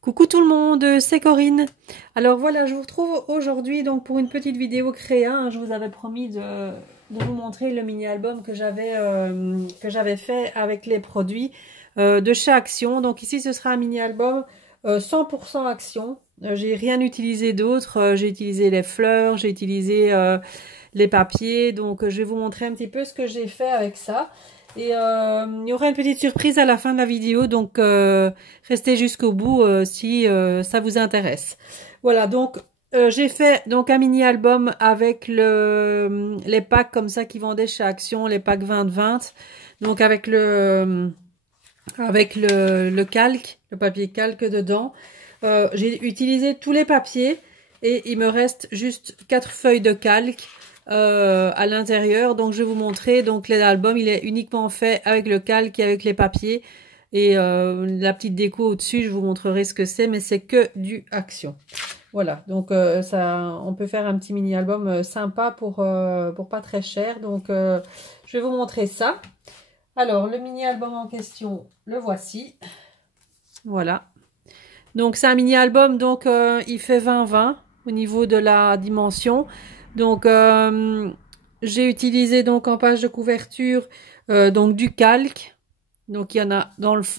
Coucou tout le monde, c'est Corinne. Alors voilà, je vous retrouve aujourd'hui donc pour une petite vidéo créa, hein. Je vous avais promis de vous montrer le mini-album que j'avais fait avec les produits de chez Action. Donc ici, ce sera un mini-album 100% Action. J'ai rien utilisé d'autre. J'ai utilisé les fleurs, j'ai utilisé les papiers. Donc je vais vous montrer un petit peu ce que j'ai fait avec ça. Et il y aura une petite surprise à la fin de la vidéo, donc restez jusqu'au bout si ça vous intéresse. Voilà, donc j'ai fait donc un mini album avec les packs comme ça qui vendaient chez Action, les packs 20-20. Donc avec le calque, le papier calque dedans. J'ai utilisé tous les papiers et il me reste juste 4 feuilles de calque à l'intérieur. Donc je vais vous montrer. Donc l'album il est uniquement fait avec le calque et avec les papiers. Et la petite déco au-dessus, je vous montrerai ce que c'est, mais c'est que du Action. Voilà, donc ça, on peut faire un petit mini-album sympa pour pas très cher. Donc je vais vous montrer ça. Alors le mini-album en question, le voici. Voilà. Donc c'est un mini-album, donc il fait 20-20 au niveau de la dimension. Donc j'ai utilisé donc en page de couverture donc du calque. Donc il y en a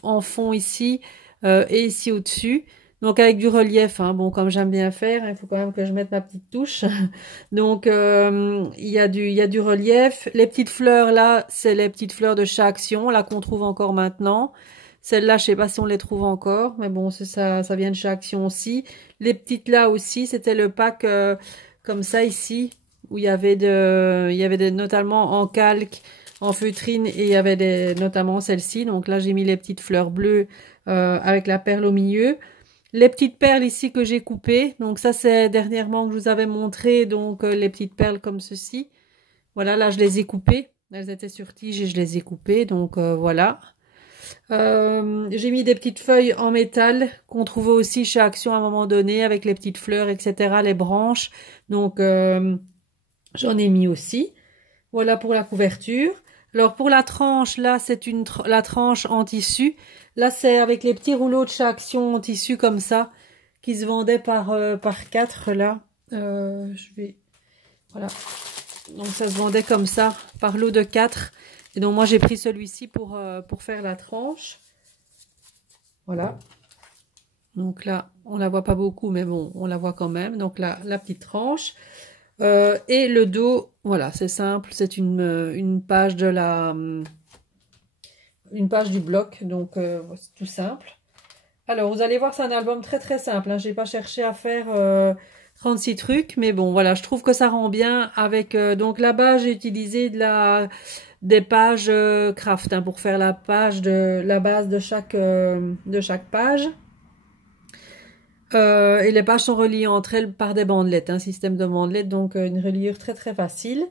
en fond ici et ici au-dessus. Donc avec du relief, hein. Bon, comme j'aime bien faire, il faut quand même que je mette ma petite touche. Donc il y a du relief. Les petites fleurs là, c'est les petites fleurs de chez Action, là qu'on trouve encore maintenant. Celles-là, je sais pas si on les trouve encore, mais bon, c'est ça, ça vient de chez Action aussi. Les petites là aussi, c'était le pack comme ça ici, où il y avait notamment en calque, en feutrine, et il y avait notamment celle-ci. Donc là, j'ai mis les petites fleurs bleues avec la perle au milieu. Les petites perles ici que j'ai coupées. Donc ça, c'est dernièrement que je vous avais montré. Donc les petites perles comme ceci. Voilà, là, je les ai coupées. Elles étaient sur tige et je les ai coupées. Donc voilà. J'ai mis des petites feuilles en métal qu'on trouvait aussi chez Action à un moment donné avec les petites fleurs, etc. Les branches. Donc j'en ai mis aussi. Voilà pour la couverture. Alors pour la tranche, là c'est la tranche en tissu. Là c'est avec les petits rouleaux de chez Action en tissu comme ça qui se vendaient par 4 là. Voilà. Donc ça se vendait comme ça par lot de 4. Et donc moi j'ai pris celui-ci pour faire la tranche. Voilà. Donc là on la voit pas beaucoup mais bon on la voit quand même. Donc là la petite tranche. Et le dos, voilà, c'est simple, c'est une page une page du bloc, donc c'est tout simple. Alors vous allez voir, c'est un album très très simple, hein. J'ai pas cherché à faire 36 trucs, mais bon voilà, je trouve que ça rend bien avec donc là-bas j'ai utilisé des pages craft, hein, pour faire la base de chaque page. Et les pages sont reliées entre elles par des bandelettes, un système de bandelettes, donc une reliure très très facile.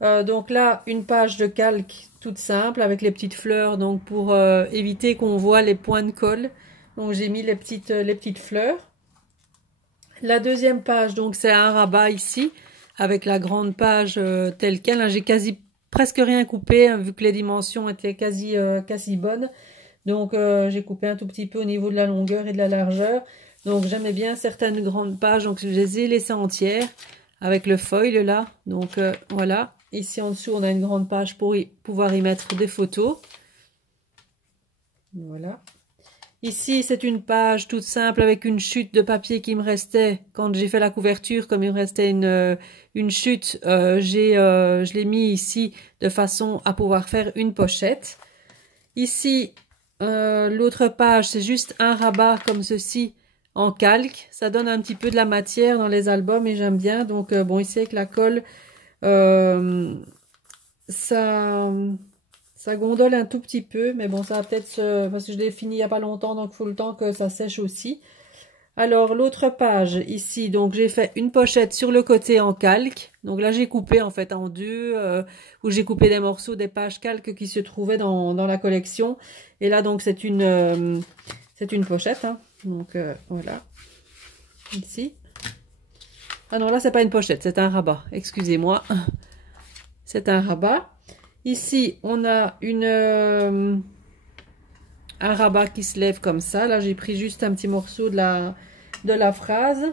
Donc là, une page de calque toute simple avec les petites fleurs, donc pour éviter qu'on voit les points de colle. Donc j'ai mis les petites fleurs. La deuxième page, donc c'est un rabat ici, avec la grande page telle quelle. J'ai presque rien coupé, hein, vu que les dimensions étaient quasi bonnes. Donc j'ai coupé un tout petit peu au niveau de la longueur et de la largeur. Donc j'aimais bien certaines grandes pages, donc je les ai laissées entières avec le foil là. Donc voilà, ici en dessous on a une grande page pour pouvoir y mettre des photos. Voilà. Ici c'est une page toute simple avec une chute de papier qui me restait quand j'ai fait la couverture. Comme il me restait une chute, je l'ai mis ici de façon à pouvoir faire une pochette. Ici l'autre page c'est juste un rabat comme ceci en calque. Ça donne un petit peu de la matière dans les albums et j'aime bien. Donc bon, ici avec la colle ça gondole un tout petit peu, mais bon ça va peut-être parce que je l'ai fini il n'y a pas longtemps, donc il faut le temps que ça sèche aussi. Alors l'autre page ici, donc j'ai fait une pochette sur le côté en calque. Donc là j'ai coupé en fait en deux, où j'ai coupé des morceaux des pages calques qui se trouvaient dans la collection. Et là donc c'est une pochette, hein. Donc voilà, ici. Ah non, là c'est pas une pochette, c'est un rabat, excusez-moi. C'est un rabat. Ici on a un rabat qui se lève comme ça. Là, j'ai pris juste un petit morceau de la phrase.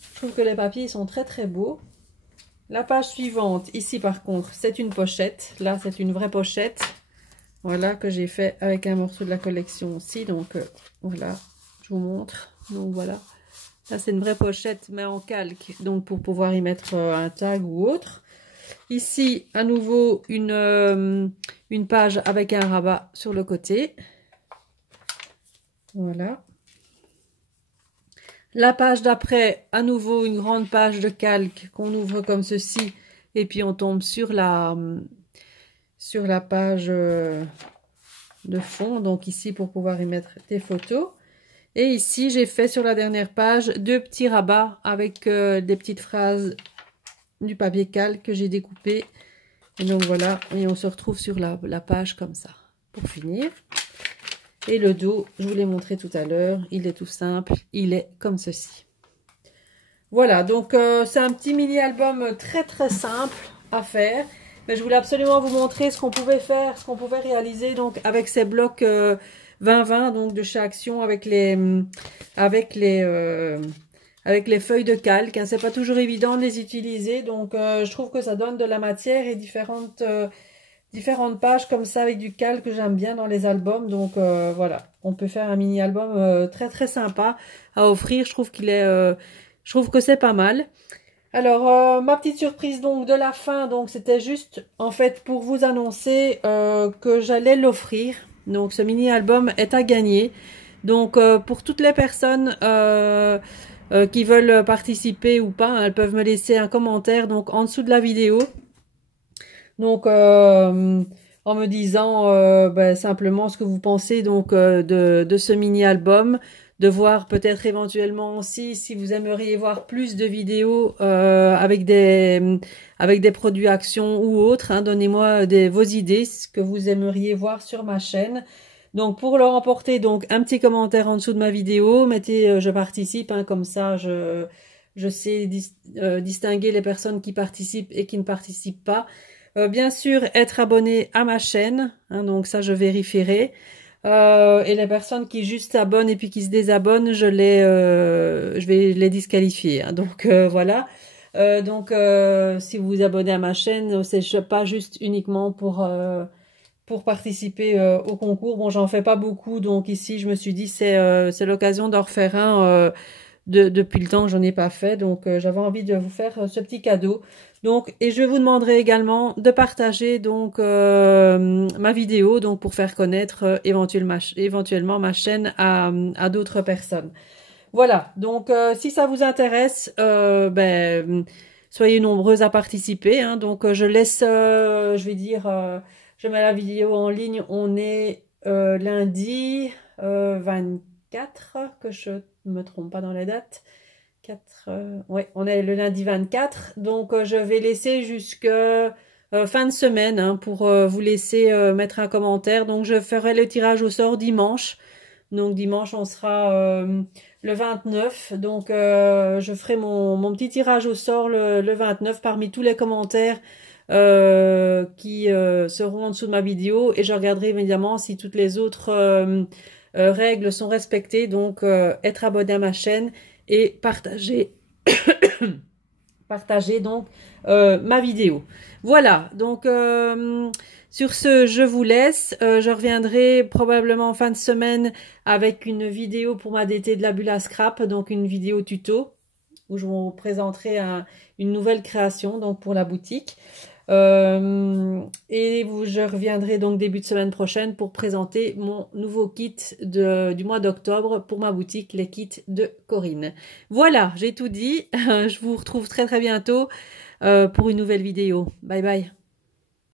Je trouve que les papiers sont très très beaux. La page suivante, ici par contre, c'est une pochette. Là, c'est une vraie pochette. Voilà, que j'ai fait avec un morceau de la collection aussi. Donc, voilà, je vous montre. Donc, voilà. Là, c'est une vraie pochette, mais en calque. Donc, pour pouvoir y mettre un tag ou autre. Ici, à nouveau, une page avec un rabat sur le côté. Voilà. La page d'après, à nouveau, une grande page de calque qu'on ouvre comme ceci. Et puis, on tombe sur la page de fond. Donc, ici, pour pouvoir y mettre des photos. Et ici, j'ai fait sur la dernière page 2 petits rabats avec des petites phrases du papier calque que j'ai découpé. Et donc voilà, et on se retrouve sur la page comme ça, pour finir. Et le dos, je vous l'ai montré tout à l'heure, il est tout simple, il est comme ceci. Voilà, donc c'est un petit mini-album très très simple à faire. Mais je voulais absolument vous montrer ce qu'on pouvait faire, ce qu'on pouvait réaliser donc avec ces blocs 20-20 donc de chez Action avec les feuilles de calque. Hein. C'est pas toujours évident de les utiliser, donc je trouve que ça donne de la matière et différentes pages comme ça avec du calque que j'aime bien dans les albums. Donc voilà, on peut faire un mini album très très sympa à offrir. Je trouve je trouve que c'est pas mal. Alors ma petite surprise donc de la fin, donc c'était juste en fait pour vous annoncer que j'allais l'offrir. Donc ce mini album est à gagner. Donc pour toutes les personnes qui veulent participer ou pas, hein, elles peuvent me laisser un commentaire donc en dessous de la vidéo. Donc en me disant simplement ce que vous pensez donc de ce mini album, de voir peut-être éventuellement aussi si vous aimeriez voir plus de vidéos avec des produits Action ou autres. Hein, donnez-moi vos idées, ce que vous aimeriez voir sur ma chaîne. Donc pour le remporter, donc un petit commentaire en dessous de ma vidéo, mettez je participe, hein, comme ça je sais distinguer les personnes qui participent et qui ne participent pas. Bien sûr, être abonné à ma chaîne, hein, donc ça je vérifierai. Et les personnes qui juste s'abonnent et puis qui se désabonnent, je vais les disqualifier. Hein, donc voilà. Si vous vous abonnez à ma chaîne, c'est pas juste uniquement pour participer au concours. Bon, j'en fais pas beaucoup, donc ici je me suis dit c'est l'occasion d'en refaire un depuis le temps que j'en ai pas fait. Donc j'avais envie de vous faire ce petit cadeau. Donc et je vous demanderai également de partager donc ma vidéo donc pour faire connaître éventuellement ma chaîne à d'autres personnes. Voilà, donc si ça vous intéresse, soyez nombreux à participer. Hein, donc je laisse, je vais dire, je mets la vidéo en ligne. On est lundi 24, que je me trompe pas dans les dates. Ouais, on est le lundi 24. Donc je vais laisser jusque fin de semaine hein, pour vous laisser mettre un commentaire. Donc je ferai le tirage au sort dimanche. Donc dimanche on sera le 29. Donc je ferai mon petit tirage au sort le 29 parmi tous les commentaires qui seront en dessous de ma vidéo. Et je regarderai évidemment si toutes les autres règles sont respectées. Donc être abonné à ma chaîne et partager donc ma vidéo. Voilà, donc sur ce, je vous laisse. Je reviendrai probablement en fin de semaine avec une vidéo pour ma DT de la bulle à scrap, donc une vidéo tuto où je vous présenterai une nouvelle création donc pour la boutique. Je reviendrai donc début de semaine prochaine pour présenter mon nouveau kit du mois d'octobre pour ma boutique, les kits de Corinne. Voilà, j'ai tout dit. Je vous retrouve très très bientôt pour une nouvelle vidéo. Bye bye.